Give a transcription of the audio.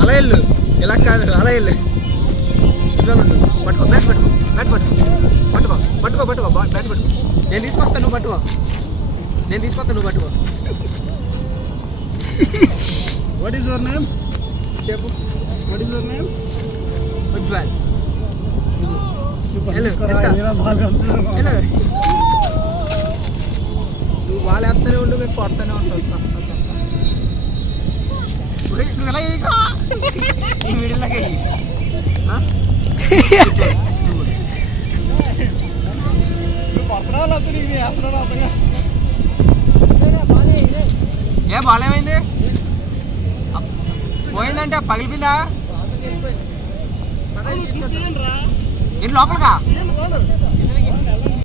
అలా వెళ్ళు, ఇలా కాదు, అలా వెళ్ళు. పట్టుకో, బ్యాట్ పట్టుకో, బ్యాట్ పట్టుకో, పట్టుకో పట్టుకో పట్టుకో బ్యాట్ పట్టుకో. నేను తీసుకొస్తాను, నువ్వు పట్టుకో. నేను తీసుకొస్తాను, నువ్వు పట్టుకో. What is your name? చెప్పు. What is your name? Ujjwal. నువ్వు వాళ్ళు వేస్తూనే ఉండు, మేము కొడతానే ఉంటాం. నువ్వు ఎలా వీడిలాగా ఏ బాల్ ఏమైంది? పోయిందంటే పగిలిపోయిందా? ఏంటి లోపలగా?